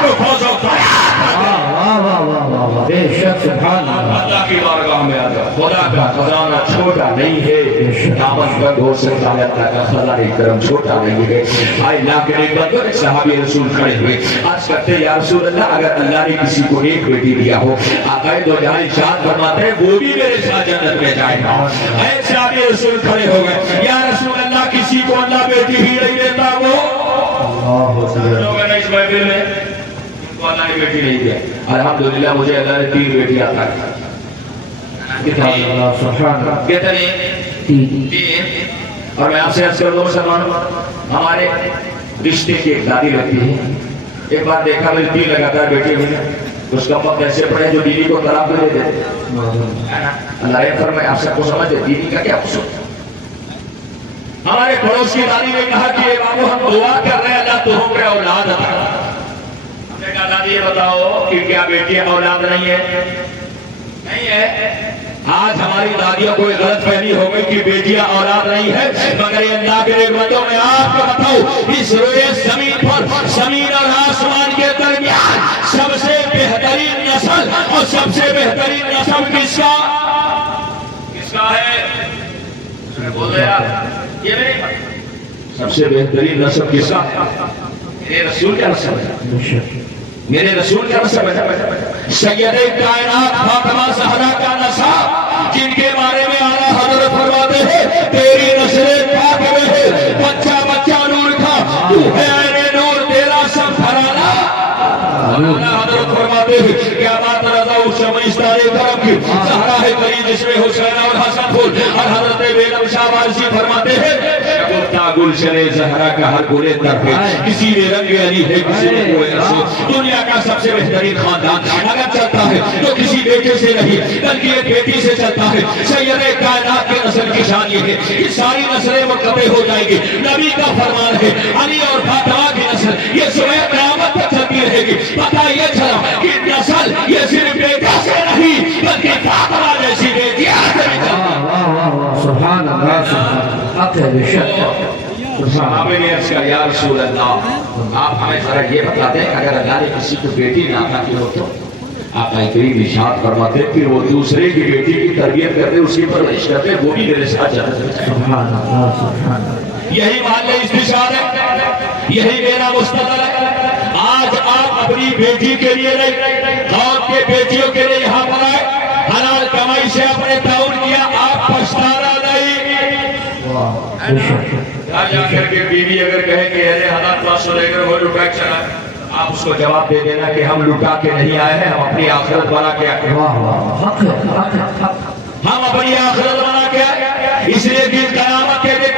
کو فوز و بے شک سبحان اللہ اللہ کی بارگاہ میں آ جاؤ. خدا کا خزانہ چھوٹا نہیں ہے. دامن بند ہو سکتا ہے, اللہ کا خزانہ کرم چھوٹا نہیں ہے. آئے اللہ کے ایک بندو ایک صحابی رسول کھڑے ہوئے, عرض کرتے ہیں یا رسول اللہ اگر اللہ نے کسی کو ایک بیٹی دیا ہو, آقا دو جہاں ارشاد فرماتے ہیں وہ بھی میرے ساتھ جنت میں جائے گا. ایک صحابی رسول کھڑے ہو گئے, یا رسول اللہ کسی کو اللہ بیٹی ہی نہیں دیتا, وہ لوگ ہیں اس محفل میں کو اللہ نے بیٹی نہیں دیا. الحمدللہ مجھے اللہ نے 3 بیٹی عطا کی. کتنی؟ 3. اور میں آپ سے عرض کر دوں مسلمانوں, ہمارے رشتے کی ایک دادی لگتی ہے. ایک بار دیکھا میری 3 لگاتار بیٹی ہوئی, اس کا وقت ایسے پڑے جو بیوی کو طلاق دے دیتے. اللہ یہ فرمائے آپ سب کو سمجھ دے بیوی کا کیا قصور. ہمارے پڑوس کی دادی نے کہا کہ بابو ہم دعا کر رہے ہیں اللہ تمہیں پہ اولاد عطا. ہم نے کہا دادی یہ بتاؤ کہ کیا بیٹی اولاد نہیں ہے؟ نہیں ہے. آج ہماری دادیوں کو ایک غلط فہمی ہو گئی کہ بیٹیاں اولاد نہیں ہے, مگر یہ اللہ کے ایک بندوں میں آپ کو بتاؤ اس روئے زمین پر زمین اور آسمان کے درمیان سب سے بہترین نسل اور سب سے بہترین نسل کس کا ہے؟ بول رہے آپ یہ نہیں پتا. سب سے بہترین نسل کس کا ہے؟ میرے رسول کا نسل ہے. میرے رسول کا نسل ہے. سید کائنات فاطمہ زہرا کا نسب, جن کے بارے میں اعلیٰ حضرت فرماتے ہیں تیری نسل پاک میں ہے, بچہ بچہ نور کا, تو ہے عین نور, تیرا سب گھرانہ. اعلیٰ حضرت فرماتے ہیں کیا بات رضا شمعستان کرم کی زہرا ہے قریب جس میں حسین اور حسن پھول. اور حضرت بیگم شاہ وارثی فرماتے ہیں شگفتہ گلشن زہرا کا ہر گلے طرف ہے, کسی میں رنگ علی ہے کسی میں کوئی رسول. دنیا کا سب سے بہترین خاندان اگر چلتا ہے تو کسی بیٹے سے نہیں بلکہ ایک بیٹی سے چلتا ہے. سید کائنات کے نسل کی شان یہ ہے کہ ساری نسلیں منقطع ہو جائیں گی. نبی کا فرمان ہے علی اور فاطمہ کی نسل یہ صبح قیامت تک چلتی رہے گی. پتہ یہ چلا کہ نسل یہ صرف بیٹا سے نہیں بلکہ فاطمہ جیسی بیٹیاں سے بھی چلتی ہے. سبحان اللہ سبحان اللہ. صحابہ نے عرض کیا یا رسول اللہ آپ ہمیں ذرا یہ بتاتے ہیں اگر اللہ نے کسی کو بیٹی نہ عطا کی ہو تو آپ کریم ارشاد فرماتے پھر وہ دوسرے کی بیٹی کی تربیت کرتے, اس کی پرورش کرتے, وہ بھی میرے ساتھ جنت میں جائے. سبحان اللہ سبحان اللہ. یہی محل استشار ہے, یہی میرا مستقبل ہے. آج آپ اپنی بیٹی کے لیے نہیں قوم کے بیٹیوں کے لیے یہاں پر آئے, حلال کمائی سے اپنے تعاون کیا, آپ پچھتانا نہیں. جا کر کے بیوی اگر کہیں کہ اے حضرت 500 لے کر وہ لٹا کے چلا, آپ اس کو جواب دے دینا کہ ہم لٹا کے نہیں آئے ہیں, ہم اپنی آخرت بنا کے آئے ہیں. ہم اپنی آخرت بنا کے آئے, اس لیے کہ قیامت کے دن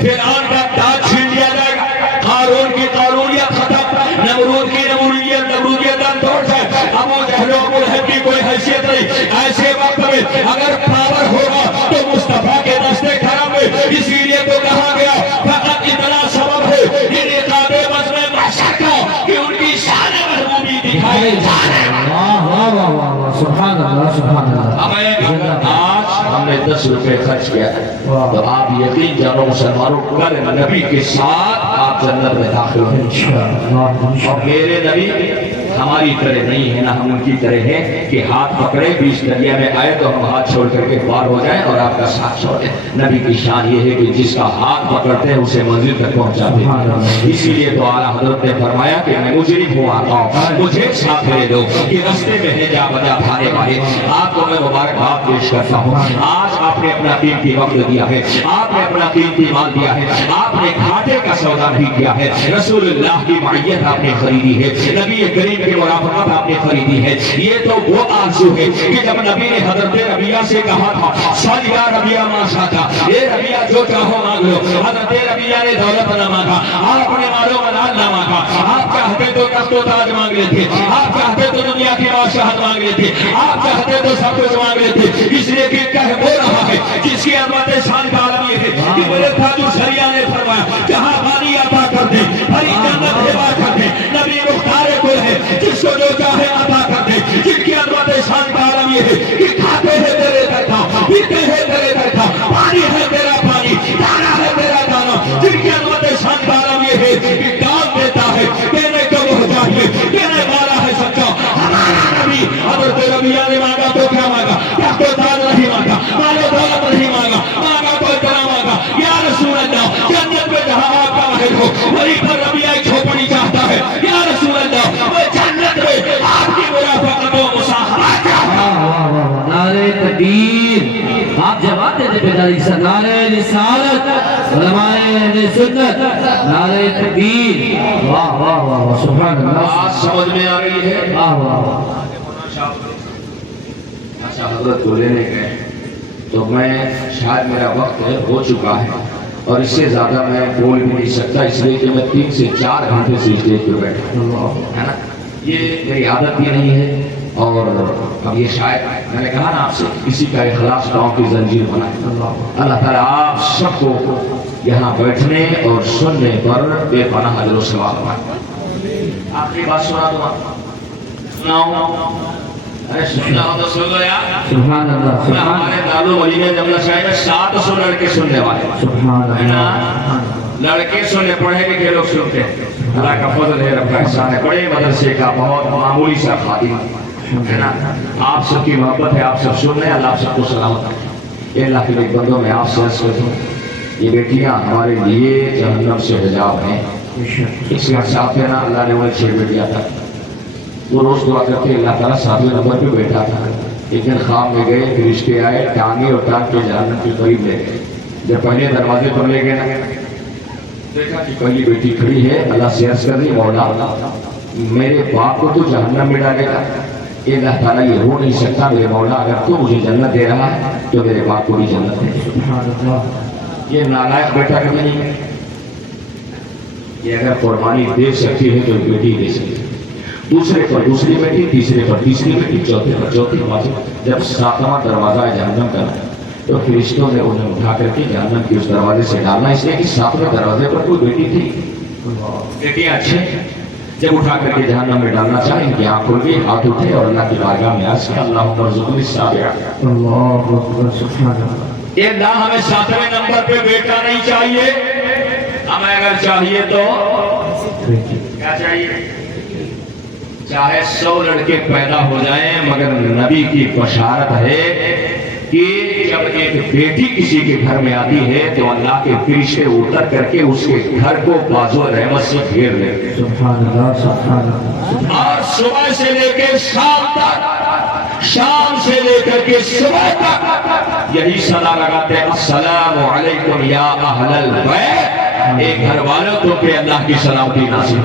فرعون کا تاج چھین لیا جائے گا, قارون کی قارونیت ختم, نمرود کی نمرودیت توڑ جائے, ابو جہل و ابو لہب کی کوئی حیثیت نہیں. ایسے وقت میں اگر پاور ہوگا تو مصطفیٰ کے دستے کرم میں, اسی لیے تو کہا گیا فقط اتنا سبب ہے ان عقاب مزم محشر کا کہ ان کی شان محبوبی دکھائی جائے. سبحان اللہ سبحان اللہ. ہمیں آج ہم نے 10 روپے خرچ کیا ہے تو آپ یقین جانو مسلمانوں کل نبی کے ساتھ آپ جنت میں داخل ہیں. اور میرے نبی ہماری طرح نہیں ہے نہ ہم ان کی طرح ہیں کہ ہاتھ پکڑے بیچ دریا میں آئے تو ہم ہاتھ چھوڑ کر کے پار ہو جائیں اور آپ کا ساتھ چھوڑ دیں. نبی کی شان یہ ہے کہ جس کا ہاتھ پکڑتے ہیں اسے منزل تک پہنچاتے ہیں. اسی لیے تو اعلیٰ حضرت نے فرمایا کہ میں مجرم ہوں, آتا ہوں مجھے ساتھ لے دو کہ رستے میں ہے جا بجا بھانے والے. آپ کو میں مبارکباد پیش کرتا ہوں. آج آپ نے اپنا قیمتی وقت دیا ہے, آپ نے اپنا قیمتی مال دیا ہے, آپ نے گھاٹے کا سودا بھی کیا ہے. رسول اللہ کی معیت آپ نے خریدی ہے, نبی کریم کی مرافقت آپ نے خریدی ہے. یہ تو وہ آرزو ہے کہ جب نبی نے حضرت ربیعہ سے کہا تھا صلی یا ربیعہ ما شاء, اے ربیعہ جو چاہو مانگ لو. حضرت ربیعہ نے دولت نہ مانگا, آپ نے مال و منال نہ مانگا. آپ چاہتے تو تخت و تاج مانگ لیتے, آپ چاہتے تو دنیا کی بادشاہت مانگ لیتے, آپ چاہتے تو سب کچھ مانگ لیتے. اس لیے کہ کہہ وہ رہا ہے جس کی عظمت شان کا عالم یہ ہے کہ میرے تاجر شریعہ نے فرمایا جہاں پانی عطا کر دے بھری جنت ہوا کر دے. نبی مختار کل ہے جس کو جو چاہے عطا کر دے, جن کی عظمت شان کا عالم یہ ہے کہ کھاتے ہیں تیرے درکھا, پیتے ہیں تیرے درکھا, پانی ہے تیرا پانی, دانا ہے تیرا دانا. جن کی عظمت شان کا عالم یہ ہے کہ کام دیتا ہے دینے کو وہ چاہیے, دینے جیسا نعرہ رسالت علماء اہل سنت نعرہ تکبیر واہ واہ واہ واہ سبحان اللہ بات سمجھ میں آ رہی ہے؟ واہ واہ واہ اچھا حضرت کو لینے گئے تو میں شاید میرا وقت ہو چکا ہے اور اس سے زیادہ میں بول بھی نہیں سکتا اس لیے کہ میں 3 سے 4 گھنٹے سے اسٹیج پہ بیٹھا ہوں ہے نا یہ میری عادت بھی نہیں ہے اور اب یہ شاید میں نے کہا نا آپ سے کسی کا اخلاص پاؤں کی زنجیر بنائے اللہ تعالیٰ آپ سب کو یہاں بیٹھنے اور سننے پر بے پناہ اجر و ثواب پائے آخری بات سنا دوں سناؤں ارے سننا ہو تو سن لو یار سبحان اللہ سبحان ہمارے دادو ولی میں جملہ شاہی میں 700 لڑکے سننے والے سبحان ہے نا اللہ لڑکے سننے پڑھے لکھے لوگ سنتے ہیں اللہ کا فضل ہے رب کا احسان ہے بڑے مدرسے کا بہت معمولی سا خادم ہے نا آپ سب کی محبت ہے آپ سب سن رہے ہیں اللہ آپ سب کو سلامت رکھے اے اللہ کے نیک بندوں میں آپ سے عرض کرتا ہوں یہ بیٹیاں ہمارے لیے جہنم سے حجاب ہیں اس کے ساتھ ہے نا اللہ نے انہیں 6 بیٹیاں تھا وہ روز دعا کرتے اللہ تعالیٰ 7ویں نمبر پہ بیٹھا تھا ایک دن خواب میں گئے فرشتے آئے ٹانگے اور ٹانگ کے جہنم کے قریب لے گئے جب پہلے دروازے پر لے گئے نا دیکھا کہ پہلی بیٹی کھڑی ہے اللہ سے عرض کر دی مولا میرے باپ کو تو جہنم میں ڈالے گا یہ اللہ تعالیٰ یہ ہو نہیں سکتا میرے مولا اگر تو مجھے جنت دے رہا ہے تو میرے باپ کو بھی جنت دے سبحان اللہ یہ نالائق بیٹا کبھی نہیں یہ اگر قربانی دے سکتی ہے تو ایک بیٹی دے سکتی ہے دوسرے پر دوسری بیٹی تیسرے پر تیسری بیٹی چوتھے پر چوتھی دروازے جب 7واں دروازہ ہے جہنم کا تو فرشتوں نے انہیں اٹھا کر کے جہنم کی اس دروازے سے ڈالنا اس لیے کہ 7ویں دروازے پر کوئی بیٹی تھی بیٹیاں اچھے جب اٹھا کر کے جہنم میں ڈالنا چاہیں کہ آنکھ کھول کے ہاتھ اٹھے اور اللہ کی بارگاہ میں عرض کیا اللہم ارزقنی السابعہ اللہ اکبر سبحان اللہ یہ نہ ہمیں 7ویں نمبر پہ بیٹا نہیں چاہیے ہمیں اگر چاہیے تو کیا چاہیے چاہے 100 لڑکے پیدا ہو جائیں مگر نبی کی بشارت ہے کہ جب ایک بیٹی کسی کے گھر میں آتی ہے تو اللہ کے فرشتے اتر کر کے اس کے گھر کو بازو رحمت سے گھیر لیتے ہیں سبحان اللہ سبحان اللہ اور صبح سے لے کے شام تک شام سے لے کر کے صبح تک یہی صدا لگاتے ہیں السلام علیکم یا اہل البیت ایک گھر والوں تو پہ اللہ کی سلامتی نازل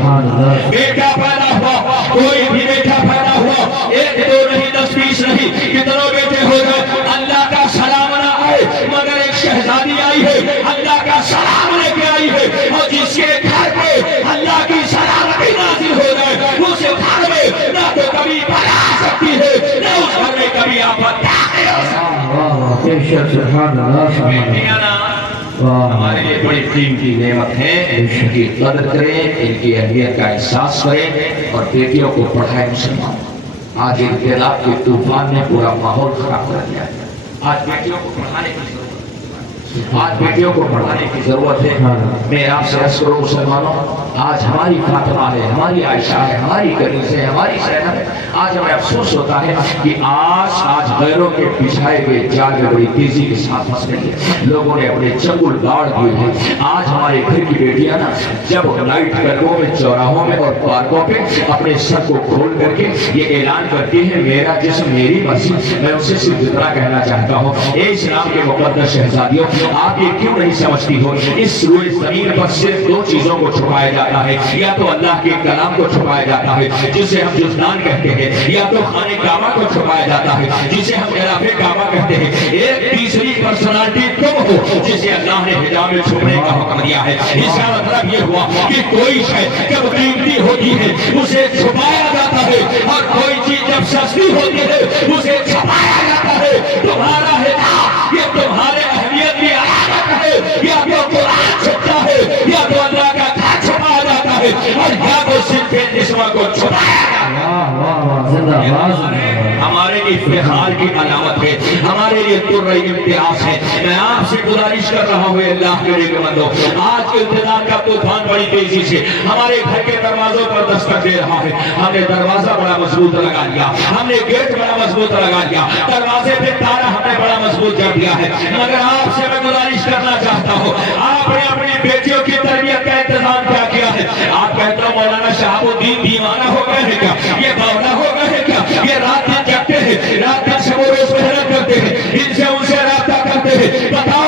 بیٹا پیدا ہوا کوئی بھی بیٹا پیدا ہوا 1 2 نہیں 10 20 نہیں کتنوں بیٹے ہو گئے اللہ کا سلام نہ آئے مگر ایک شہزادی آئی ہے اللہ کا سلام لے کے آئی ہے اور جس کے گھر پہ اللہ کی سلامتی نازل ہو گئے اس گھر میں نہ تو کبھی بلا آ سکتی ہے نہ اس گھر میں کبھی آفت داخل ہو سکتی ہے سبحان اللہ بیٹیاں نا ہمارے لیے بڑی قیمتی نعمت ہے ان کی قدر کریں ان کی اہمیت کا احساس کریں اور بیٹیوں کو پڑھائیں مسلمان آج انقلاب کے طوفان نے پورا ماحول خراب کر دیا ہے آج بیٹیوں کو پڑھانے کی ضرورت ہے میں آپ سے عرض کروں مسلمانوں آج ہماری فاطمہ ہے ہماری عائشہ ہے ہماری کنیز ہے ہماری زینب ہے آج ہمیں افسوس ہوتا ہے کہ آج غیروں کے بچھائے ہوئے جال میں بڑی تیزی کے ساتھ پھنس رہی ہے لوگوں نے اپنے چنگل گاڑ دیے ہیں آج ہمارے گھر کی بیٹیاں نا جب نائٹ کلبوں میں چوراہوں میں اور پارکوں پہ اپنے سر کو کھول کر کے یہ اعلان کرتی ہیں میرا جسم میری مرضی میں اسے صرف اتنا کہنا چاہتا ہوں اے اسلام کے مقدس شہزادیوں آپ یہ کیوں نہیں سمجھتی ہو اس روئے زمین پر صرف 2 چیزوں کو چھپایا جاتا ہے یا تو اللہ کے کلام کو چھپایا جاتا ہے جسے ہم جزدان کہتے ہیں یا تو خانہ کعبہ کو چھپایا جاتا ہے جسے ہم غلاف کعبہ کہتے ہیں ایک تیسری پرسنالٹی تم ہو جسے اللہ نے حجاب میں چھپنے کا حکم دیا ہے اس کا مطلب یہ ہوا کہ کوئی شے جب قیمتی ہوتی ہے اسے چھپایا جاتا ہے اور کوئی چیز جب سستی ہوتی ہے اسے چھپایا جاتا ہے تمہارا حجاب یہ تمہارے اہمیت کی علامت ہے یا تو قرآن چھپتا ہے یا تو اللہ کا گھر چھپایا جاتا ہے اور یا تو صرف جسم کو چھپایا جاتا ہے ہمارے افتخار کی علامت ہے ہمارے لیے ترئی امتیاز ہے میں آپ سے گزارش کر رہا ہوں اللہ کے نیک بندو آج ابتداء کا طوفان بڑی تیزی سے ہمارے گھر کے دروازوں پر دستک دے رہا ہے ہم نے دروازہ بڑا مضبوط لگا لیا ہم نے گیٹ بڑا مضبوط لگا لیا دروازے پہ تالا ہم نے بڑا مضبوط کر دیا ہے مگر آپ سے میں گزارش کرنا چاہتا ہوں آپ نے اپنی بیٹیوں کی تربیت کا انتظام کیا ہے آپ کہتے ہو مولانا شہاب الدین دیوانہ ہو گئے ہیں کیا یہ باولا ہو گئے ہیں کیا یہ رات دن جگتے ہیں رات دن سے وہ روز محنت کرتے ہیں ان سے ان سے رابطہ کرتے ہیں بتاؤ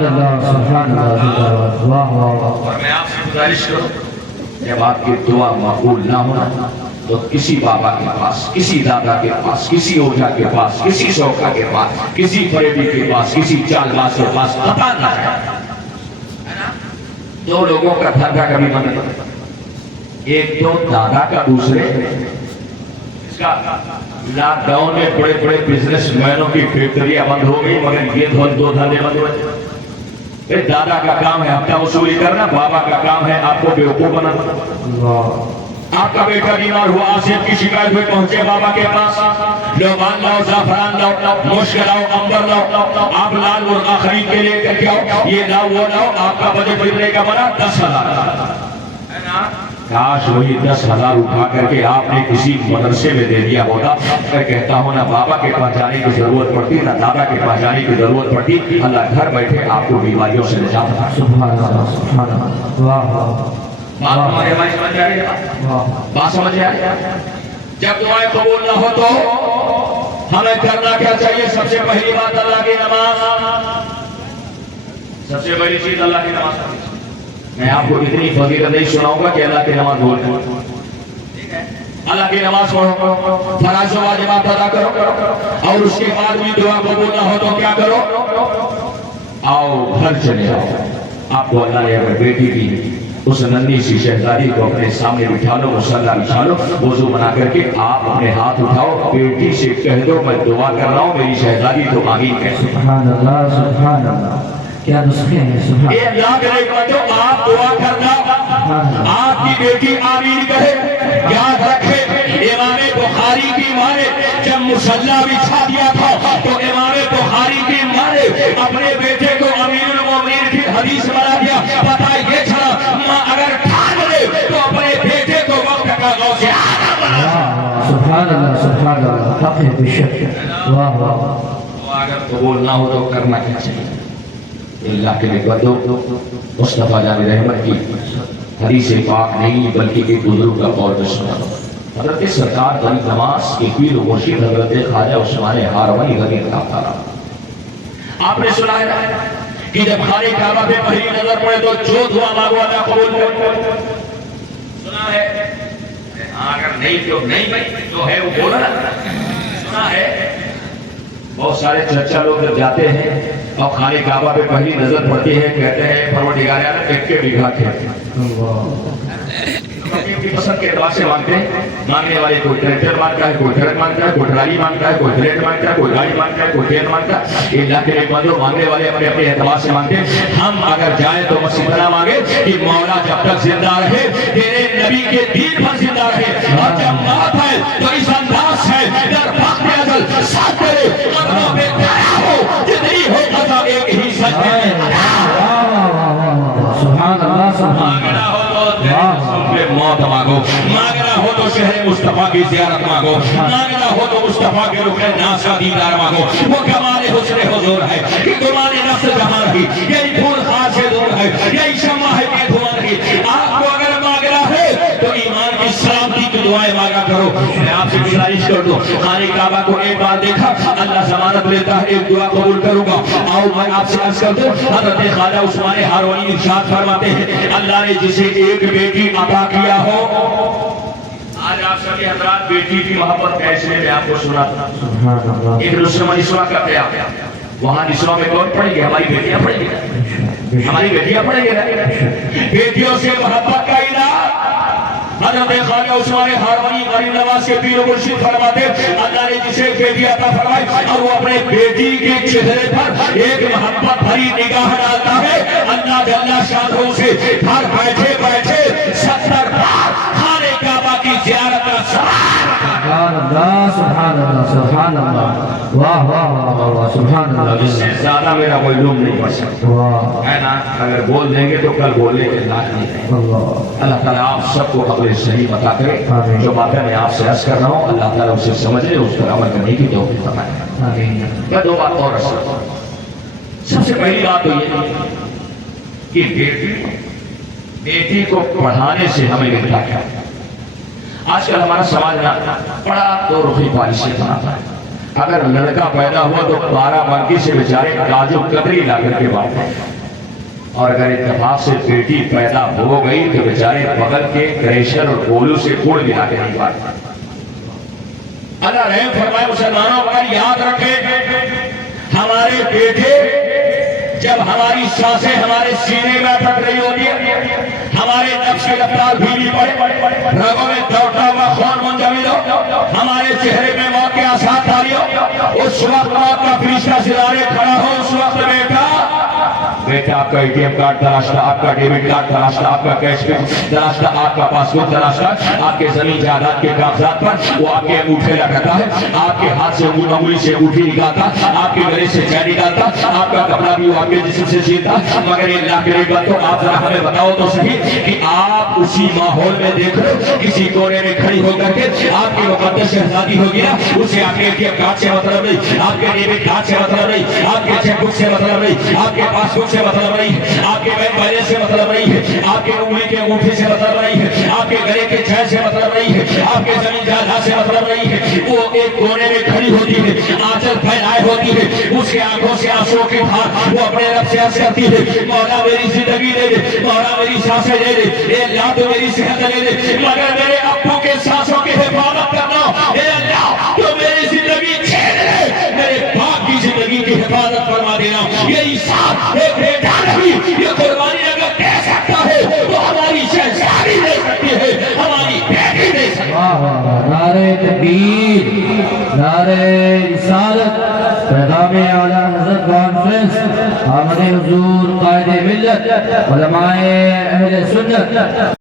سبحان اللہ واہ واہ واہ اور میں آپ سے گزارش کروں جب آپ کی دعا مقبول نہ ہونا تو کسی بابا کے پاس، کسی دادا کے پاس، کسی اوجھا کے پاس، کسی شوکا کے پاس، کسی فریبی کے پاس، کسی چال باز کے پاس پتہ نہ ہے دو لوگوں کا دھرگا کبھی بند نہیں، ایک تو دادا کا، دوسرے اس کا لاک ڈاؤن میں بڑے بڑے بزنس مینوں کی فیکٹریاں بند ہو گئی مگر یہ دو دھندے بند ہوئے۔ دادا کا کام ہے ہفتہ وصولی کرنا، بابا کا کام ہے آپ کو بیوقوف بنانا۔ آپ کا بیٹا بیمار ہوا، آصف کی شکایت ہوئی، پہنچے بابا کے پاس، لوبان لاؤ، زعفران لاؤ، مشک لاؤ، امبر لاؤ، آپ لال مرغا خرید کے لے کر کے آؤ، یہ لاؤ وہ لاؤ، آپ کا بجٹ کتنے کا بنا؟ 10,000۔ کاش وہی 10,000 اٹھا کر کے آپ نے کسی مدرسے میں دے دیا ہوتا۔ میں کہتا ہوں نہ بابا کے پاس جانے کی ضرورت پڑتی، نہ دادا کے پاس جانے کی ضرورت پڑتی، اللہ گھر بیٹھے آپ کو بیماریوں سے نجات دیتا۔ سبحان اللہ سبحان اللہ واہ واہ بات ہمارے بھائی سمجھ آ رہی ہے؟ بات سمجھ آ رہی ہے؟ جب دعائیں قبول نہ ہو تو ہمیں کرنا کیا چاہیے؟ سب سے پہلی بات اللہ کی نماز، سب سے بڑی چیز اللہ کی نماز۔ میں آپ کو اتنی فضیلت نہیں سناؤں گا کہ اللہ کی نماز بول دیں، اللہ کی نماز پڑھو، فرائض و واجبات ادا کرو، اور اس کے بعد بھی دعا قبول نہ ہو تو کیا کرو؟ آؤ گھر چلے آؤ۔ آپ کو اللہ نے اگر بیٹی دی، اس ننھی سی شہزادی کو اپنے سامنے بٹھا لو، مصلی بچھا لو، وضو بنا کر کے آپ اپنے ہاتھ اٹھاؤ، بیٹی سے کہہ دو میں دعا کر رہا ہوں، میری شہزادی تو آمین کہے۔ سبحان اللہ کیا نسخے ہیں سبحان یہ اللہ کے رحمتوں آپ دعا کرنا، آپ کی بیٹی آمین کہے۔ یاد رکھے امام بخاری کی ماں نے جب مصلی بچھا دیا تھا تو امام بخاری کی ماں نے اپنے بیٹے کو امیر المومنین کی حدیث بنا دیا۔ پتہ یہ چلا ماں اگر ٹھان لے تو اپنے بیٹے کو وقت کا غوث اعظم بنا دے۔ سبحان اللہ حق ہے بے شک واہ واہ۔ تو اگر قبول نہ ہو تو کرنا کیا چاہیے؟ اللہ کے نکبتوں مصطفیٰ جان رحمت کی حدیث پاک نہیں بلکہ ایک بزرگ کا قول میں سنا۔ حضرت سرکار بنی نواز کے پیر و مرشد حضرت خواجہ عثمان ہارونی رضی اللہ تعالیٰ، آپ نے سنا ہے کہ جب خانہ کعبہ پہ پہلی نظر پڑے تو جو دعا مانگو اللہ قبول کرے۔ سنا ہے؟ اگر نہیں تو نہیں بھائی جو ہے وہ بولا نا۔ سنا ہے بہت سارے چرچا لوگ جب جاتے ہیں اور خانہ کعبہ پہ پہلی نظر پڑتی ہے، کہتے ہیں پروردگار عالم ایک کے بیگھا کے اپنی پسند کے اعتبار سے مانگتے ہیں۔ مانگنے والے کوئی ٹریکٹر مانگتا ہے، کوئی ٹرک مانگتا ہے، کوئی ٹرالی مانگتا ہے، کوئی بلیٹ مانگتا ہے، کوئی گاڑی مانگتا ہے، کوئی ٹرین مانگتا ہے۔ اللہ کے ایک بندو مانگنے والے اپنے اپنے اعتبار سے مانگتے ہیں۔ ہم اگر جائیں تو بس اتنا مانگے کہ مولا جب تک زندہ رہے تیرے نبی کے دین پر زندہ رہے، اور جب موت ہے تو اس انداز ہے در وقت ازل ساتھ تیرے قدموں پہ کھڑا ہو، جتنی ہو قضا ایک ہی سجدے میں سبحان اللہ سبحان مانگنا ہو تو تیرے رسول پہ موت مانگو، مانگنا ہو تو شہر مصطفیٰ کی زیارت مانگو، مانگنا ہو تو مصطفیٰ کے رکن ناز کا دیدار مانگو۔ وہ کمال حسن حضور ہے کہ گمان نفس جہاں کی، یہی پھول خاص سے دور ہے، یہی شمع ہے کہ دھوان کی۔ آپ کو اگر مانگنا ہے تو ایمان کی سلامتی کی دعائیں مانگا کرو۔ میں آپ سے گزارش کر دوں، خانہ کعبہ کو ایک بار دیکھا، اللہ ضمانت لیتا ہے ایک دعا قبول کروں گا۔ آؤ میں آپ سے عرض کر دوں، حضرت خواجہ عثمان ہارونی ارشاد فرماتے ہیں اللہ نے جسے ایک بیٹی عطا کیا ہو، آج آپ سبھی حضرات بیٹی کی محبت کیسے میں آپ کو سنا تھا۔ ایک رسم نسواں کا قیام، وہاں نسواں میں کون پڑھیں گے؟ ہماری بیٹیاں پڑھیں گے، ہماری بیٹیاں پڑھیں گے۔ بیٹیوں سے محبت کا علاج حضرت خواجہ عثمان ہارونی غریب نواز کے پیر و مرشد فرماتے اللہ نے جسے بیٹی عطا فرمائی اور وہ اپنے بیٹی کے چہرے پر ایک محبت بھری نگاہ ڈالتا ہے، اللہ جل شانہ سے گھر بیٹھے بیٹھے 70 بار خانہ کعبہ کی زیارت کا سبحان اللہ سبحان اللہ سبحان اللہ واہ واہ واہ واہ سبحان اللہ۔ اس سے زیادہ میرا کوئی لوم نہیں پڑ سکتا ہے نا۔ اگر بول دیں گے تو کل بولنے کے لاحق نہیں ہے۔ اللہ تعالیٰ آپ سب کو عقل صحیح عطا کرے۔ جو باتیں میں آپ سے عرض کر رہا ہوں اللہ تعالیٰ اسے سمجھ لے، اس پر عمل کرنے کی توفیق فرمائے۔ میں دو بات اور عرض کرتا ہوں۔ سب سے پہلی بات تو یہ کہ بیٹی کو پڑھانے سے ہمیں ملتا کیا؟ آج کل ہمارا سماج نہ پڑھا تو رخی پالیسی بناتا ہے، اگر لڑکا پیدا ہوا تو 12 منکی سے بیچارے کاجو کتری لا کر کے بات ہے، اور اگر اتفاق سے بیٹی پیدا ہو گئی تو بیچارے بغل کے کریشر اور گولو سے کوڑ ملا کے نہیں بات۔ اللہ رحم فرمائے مسلمانوں پر یاد رکھیں، ہمارے بیٹے جب ہماری سانسیں ہمارے سینے میں اٹک رہی ہوتی ہے، ہمارے نفس کی رفتار دھیمی پڑے، رگوں میں دوڑتا ہوا خون منجمد ہو، ہمارے چہرے میں موت کے آثار طاری ہو، اس وقت موت کا فرشتہ سدارے کھڑا ہو، اس وقت بیٹا آپ کا ATM کارڈ تلاشتا، آپ کا ڈیبٹ کارڈ تلاشتا، آپ کا کیش تلاشتا، آپ کا پاسپورٹ تلاشتا، آپ کے زمین جائیداد کے کاغذات پر وہ آپ کے انگوٹھے لگاتا ہے، آپ کے ہاتھ سے انگلی سے انگوٹھی نکالتا، آپ کے گلے سے چین نکالتا، آپ کا کپڑا بھی وہ آپ کے جسم سے چھینتا، مگر یہ اللہ کے لیے تو آپ ذرا ہمیں بتاؤ تو صحیح کہ آپ اسی ماحول میں دیکھ رہے ہو، کسی کونے میں کھڑی ہو کر کے آپ کی مقدس شہزادی ہوگی نا، اسے آپ کے ATM کارڈ سے مطلب نہیں، آپ کے ڈیبٹ کارڈ سے مطلب نہیں، آپ کے چیک بک سے مطلب نہیں، آپ کے پاسپورٹ سے مطلب نہیں ہے، آپ کے بینک بیلنس سے مطلب نہیں ہے، آپ کے انگلی کے انگوٹھے سے مطلب نہیں ہے، آپ کے گلے کے چین سے مطلب نہیں ہے، آپ کے زمین جائیداد سے مطلب نہیں ہے، وہ ایک کونے میں کھڑی ہوتی ہے، آنچل پھیلائے ہوتی ہے، اس کے آنکھوں سے آنسو کی دھار وہ اپنے رب سے عرض کرتی ہے، مولا میری زندگی دے دے، مولا میری سانسیں دے دے، اے اللہ تو میری صحت دے دے، مگر میرے ابو کے سانسوں کی حفاظت کرنا، اے اللہ تو میری زندگی چھین لے، میرے باپ کی زندگی کی حفاظت فرما دینا۔ یہ عیسیٰ ایک بیٹا نہیں، یہ قربانی اگر دے سکتا ہے تو ہماری شہزادی دے سکتی ہے، ہماری بیٹی دے سکتی ہے۔ نعرہ تکبیر، نعرہ رسالت، پیغام اعلیٰ حضرت کانفرنس، آمد حضور قائد ملت، علماء اہل سنت۔